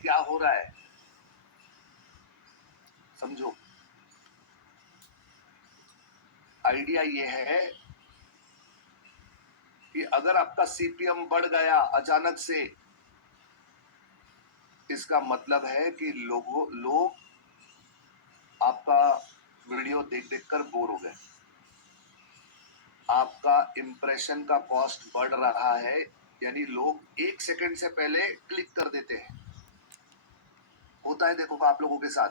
क्या हो रहा है समझो। आइडिया ये है कि अगर आपका सीपीएम बढ़ गया अचानक से, इसका मतलब है कि लोग आपका वीडियो देख देख कर बोर हो गए, आपका इंप्रेशन का कॉस्ट बढ़ रहा है, यानी लोग 1 सेकंड से पहले क्लिक कर देते हैं। होता है देखो आप लोगों के साथ,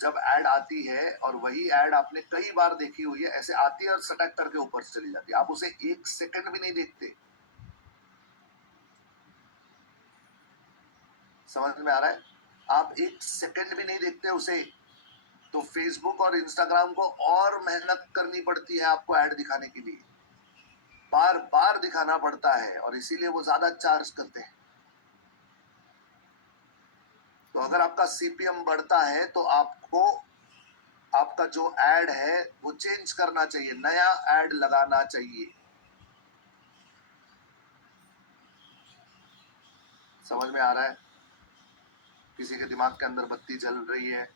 जब एड आती है और वही एड आपने कई बार देखी हुई है, ऐसे आती है और सटक करके ऊपर से चली जाती है, आप उसे 1 सेकंड भी नहीं देखते। समझ में आ रहा है? आप 1 सेकंड भी नहीं देखते उसे। तो फेसबुक और इंस्टाग्राम को और मेहनत करनी पड़ती है आपको ऐड दिखाने के लिए, बार बार दिखाना पड़ता है, और इसीलिए वो ज्यादा चार्ज करते हैं। तो अगर आपका सीपीएम बढ़ता है तो आपको आपका जो ऐड है वो चेंज करना चाहिए, नया ऐड लगाना चाहिए। समझ में आ रहा है? किसी के दिमाग के अंदर बत्ती जल रही है?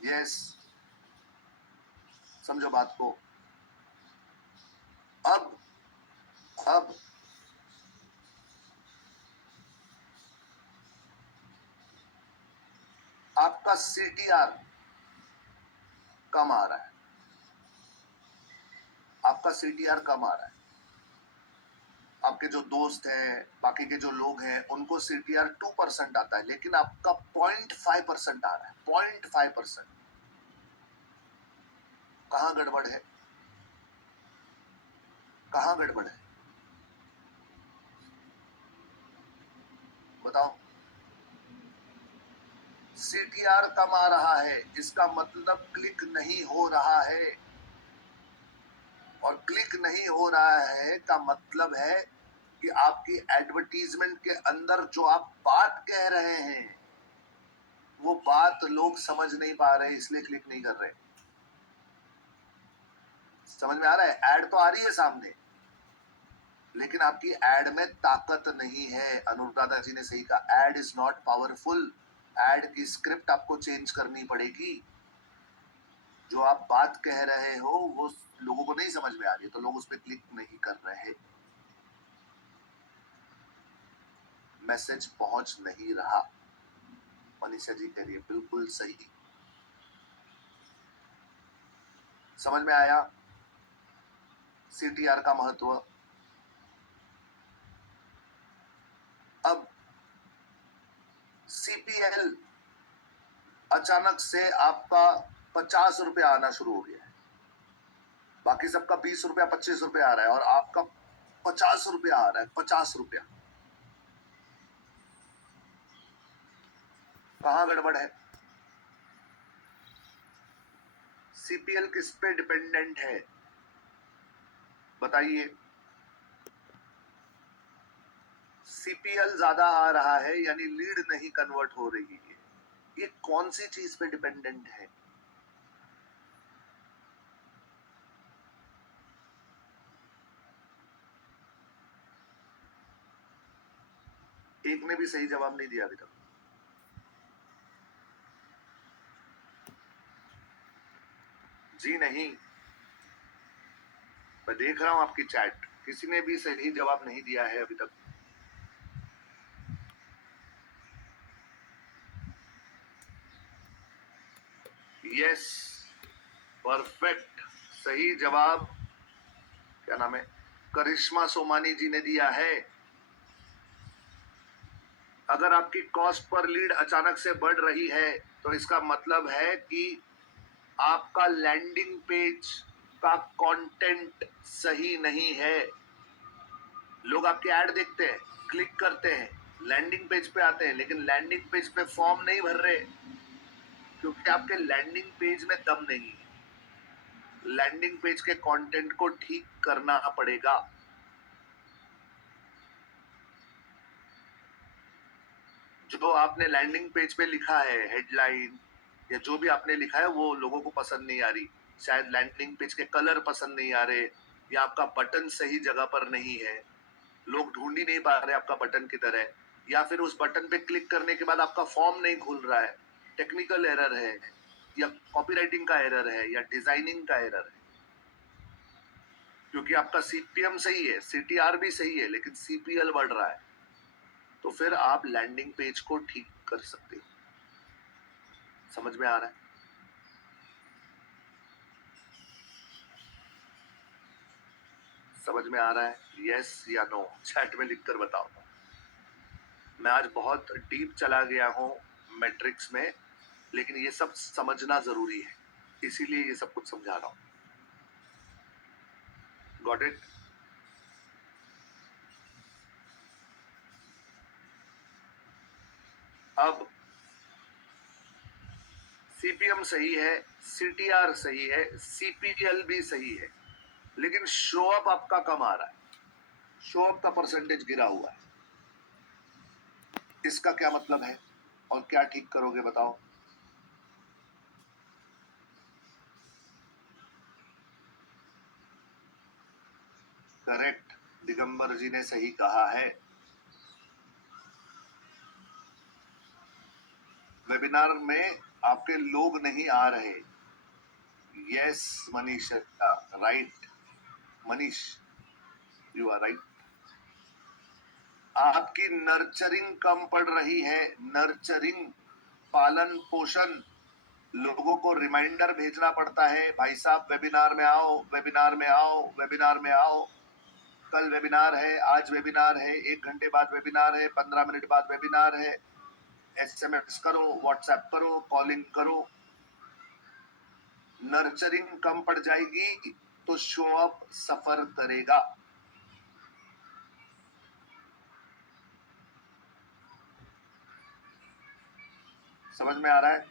यस, समझो बात को। अब आपका सीटीआर कम आ रहा है, आपका सीटीआर कम आ रहा है। आपके जो दोस्त हैं, बाकी के जो लोग हैं, उनको सीटीआर 2% आता है, लेकिन आपका 0.5% आ रहा है, 0.5%। कहां गड़बड़ है? कहां गड़बड़ है बताओ। सीटीआर कम आ रहा है, इसका मतलब क्लिक नहीं हो रहा है, और क्लिक नहीं हो रहा है का मतलब है कि आपकी एडवर्टीजमेंट के अंदर जो आप बात कह रहे हैं वो बात लोग समझ नहीं पा रहे, इसलिए क्लिक नहीं कर रहे। समझ में आ रहा है? ऐड तो आ रही है सामने, लेकिन आपकी ऐड में ताकत नहीं है। अनुराधा जी ने सही कहा, add is not powerful. Add की स्क्रिप्ट आपको चेंज करनी पड़ेगी। जो आप बात कह रहे हो वो लोगों को नहीं समझ में आ रही है, तो लोग उस पर क्लिक नहीं कर रहे, मैसेज पहुंच नहीं रहा। मनीषा जी कह रही है बिल्कुल सही। समझ में आया सीटीआर का महत्व? अब सीपीएल अचानक से आपका 50 रुपया आना शुरू हो गया है, बाकी सबका 20 रुपया 25 रुपया आ रहा है और आपका 50 रुपया आ रहा है। 50 रुपया, कहां गड़बड़ है? सीपीएल किस पे डिपेंडेंट है बताइए? सीपीएल ज्यादा आ रहा है यानी लीड नहीं कन्वर्ट हो रही है, ये कौन सी चीज पे डिपेंडेंट है? एक ने भी सही जवाब नहीं दिया अभी तक। जी नहीं, मैं देख रहा हूं आपकी चैट, किसी ने भी सही जवाब नहीं दिया है अभी तक। यस, परफेक्ट, सही जवाब क्या नाम है, करिश्मा सोमानी जी ने दिया है। अगर आपकी कॉस्ट पर लीड अचानक से बढ़ रही है तो इसका मतलब है कि आपका लैंडिंग पेज का कंटेंट सही नहीं है। लोग आपके ऐड देखते हैं, क्लिक करते हैं, लैंडिंग पेज पे आते हैं, लेकिन लैंडिंग पेज पे फॉर्म नहीं भर रहे, क्योंकि आपके लैंडिंग पेज में दम नहीं है। लैंडिंग पेज के कंटेंट को ठीक करना पड़ेगा। जो आपने लैंडिंग पेज पे लिखा है, हेडलाइन या जो भी आपने लिखा है, वो लोगों को पसंद नहीं आ रही। शायद लैंडिंग पेज के कलर पसंद नहीं आ रहे, या आपका बटन सही जगह पर नहीं है, लोग ढूंढ ही नहीं पा रहे आपका बटन किधर है, या फिर उस बटन पे क्लिक करने के बाद आपका फॉर्म नहीं खुल रहा है, टेक्निकल एरर है, या कॉपीराइटिंग का एरर है, या डिजाइनिंग का एरर है, क्योंकि आपका सीपीएम सही है, सीटीआर भी सही है, लेकिन सीपीएल बढ़ रहा है, तो फिर आप लैंडिंग पेज को ठीक कर सकते हो। समझ में आ रहा है? समझ में आ रहा है? यस या नो चैट में लिखकर बताओ। मैं आज बहुत डीप चला गया हूं मैट्रिक्स में, लेकिन ये सब समझना जरूरी है, इसीलिए ये सब कुछ समझा रहा हूं। Got it? अब सीपीएम सही है, सीटीआर सही है, सीपीएल भी सही है, लेकिन शो अप आपका कम आ रहा है, शो अप का परसेंटेज गिरा हुआ है। इसका क्या मतलब है और क्या ठीक करोगे बताओ? करेक्ट, दिगंबर जी ने सही कहा है। वेबिनार में आपके लोग नहीं आ रहे। Yes Manish, right Manish, you are right. आपकी नर्चरिंग कम पड़ रही है, नर्चरिंग, पालन पोषण। लोगों को रिमाइंडर भेजना पड़ता है, भाई साहब वेबिनार में आओ, वेबिनार में आओ, वेबिनार में आओ, कल वेबिनार है, आज वेबिनार है, 1 घंटे बाद वेबिनार है, 15 मिनट बाद वेबिनार है, एसएमएस करो, व्हाट्सएप करो, कॉलिंग करो। नर्चरिंग कम पड़ जाएगी तो शो अप सफर करेगा। समझ में आ रहा है?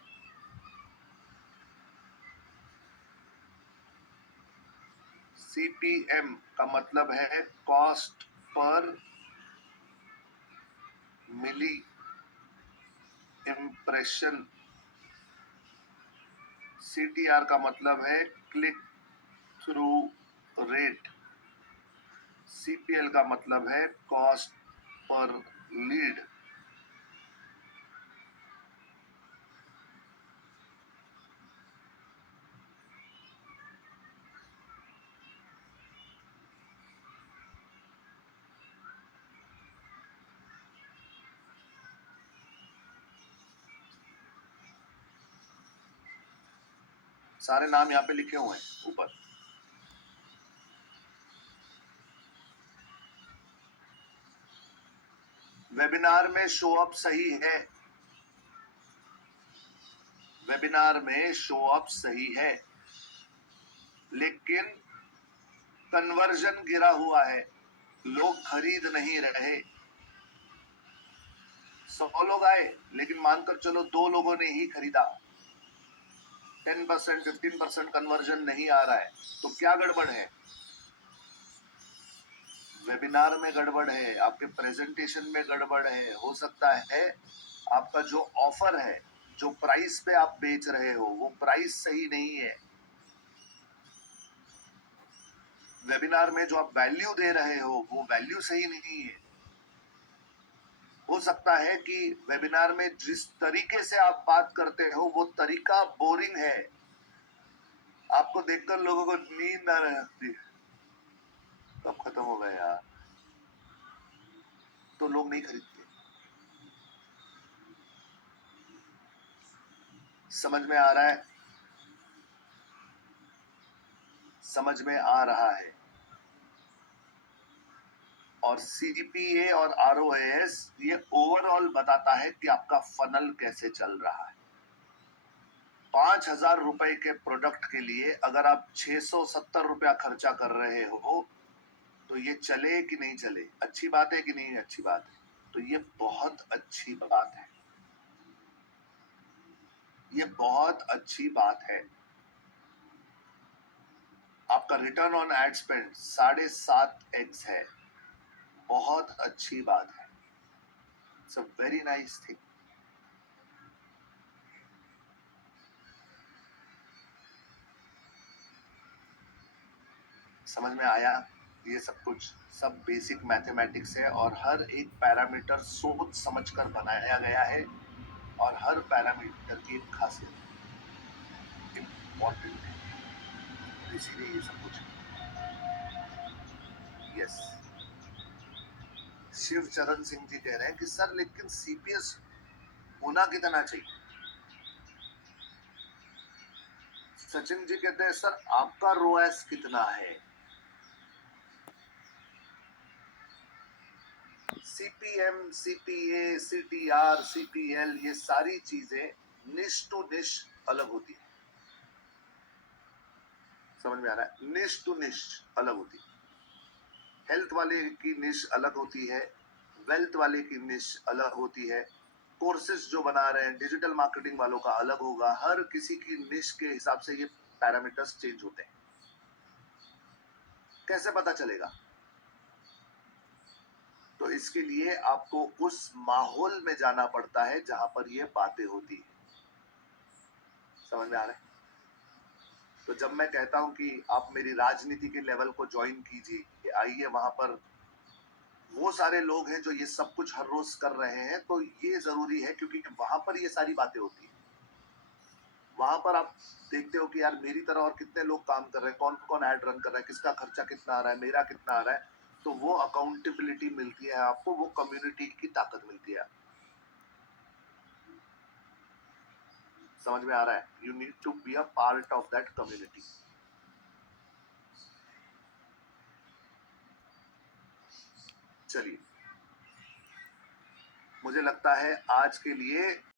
सीपीएम का मतलब है कॉस्ट पर मिली इंप्रेशन। सीटीआर का मतलब है क्लिक थ्रू रेट। सीपीएल का मतलब है कॉस्ट पर लीड। सारे नाम यहाँ पे लिखे हुए हैं ऊपर। वेबिनार में शो अप सही है, वेबिनार में शो अप सही है, लेकिन कन्वर्जन गिरा हुआ है, लोग खरीद नहीं रहे। 100 लोग आए, लेकिन मानकर चलो 2 लोगों ने ही खरीदा, 10% 15% कन्वर्जन नहीं आ रहा है, तो क्या गड़बड़ है? वेबिनार में गड़बड़ है, आपके प्रेजेंटेशन में गड़बड़ है, हो सकता है आपका जो ऑफर है, जो प्राइस पे आप बेच रहे हो, वो प्राइस सही नहीं है। वेबिनार में जो आप वैल्यू दे रहे हो, वो वैल्यू सही नहीं है। हो सकता है कि वेबिनार में जिस तरीके से आप बात करते हो, वो तरीका बोरिंग है, आपको देखकर लोगों को नींद आ रही है। कब खत्म हो गया यार, तो लोग नहीं खरीदते। समझ में आ रहा है? समझ में आ रहा है? और सीपीए और आरओएस ये ओवरऑल बताता है कि आपका फनल कैसे चल रहा है। 5,000 रुपए के प्रोडक्ट के लिए अगर आप 670 रुपया खर्चा कर रहे हो, तो ये चले कि नहीं चले? अच्छी बात है कि नहीं अच्छी बात है? तो ये बहुत अच्छी बात है, ये बहुत अच्छी बात है। आपका return on ad spend 7.5x है, बहुत अच्छी बात है। It's a very nice thing. समझ में आया? ये सब कुछ सब बेसिक मैथमेटिक्स है और हर एक पैरामीटर सोच समझकर बनाया गया है और हर पैरामीटर की एक खासियत इम्पोर्टेंट है, तो इसीलिए ये सब कुछ यस। शिव चरण सिंह जी कह रहे हैं कि सर लेकिन सीपीएस होना कितना चाहिए। सचिन जी कहते हैं सर आपका रोएस कितना है। सीपीएम, सीपीए, सीटीआर, सीपीएल ये सारी चीजें निश टू निश अलग होती है। समझ में आ रहा है? निश टू निश अलग होती है। हेल्थ वाले की निश अलग होती है, वेल्थ वाले की निश अलग होती है, कोर्सेज जो बना रहे हैं डिजिटल मार्केटिंग वालों का अलग होगा। हर किसी की निश के हिसाब से ये पैरामीटर्स चेंज होते हैं। कैसे पता चलेगा? तो इसके लिए आपको उस माहौल में जाना पड़ता है जहां पर ये बातें होती है। समझ में आ रहा है? तो जब मैं कहता हूं कि आप मेरी राजनीति के लेवल को ज्वाइन कीजिए, आइए वहां पर वो सारे लोग हैं जो ये सब कुछ हर रोज कर रहे हैं, तो ये जरूरी है क्योंकि वहां पर ये सारी बातें होती है। वहां पर आप देखते हो कि यार मेरी तरह और कितने लोग काम कर रहे हैं, कौन कौन ऐड रन कर रहा है, किसका खर्चा कितना आ रहा है, मेरा कितना आ रहा है, तो वो अकाउंटेबिलिटी मिलती है आपको, वो कम्युनिटी की ताकत मिलती है। समझ में आ रहा है? You need to be a part of that community. चलिए, मुझे लगता है आज के लिए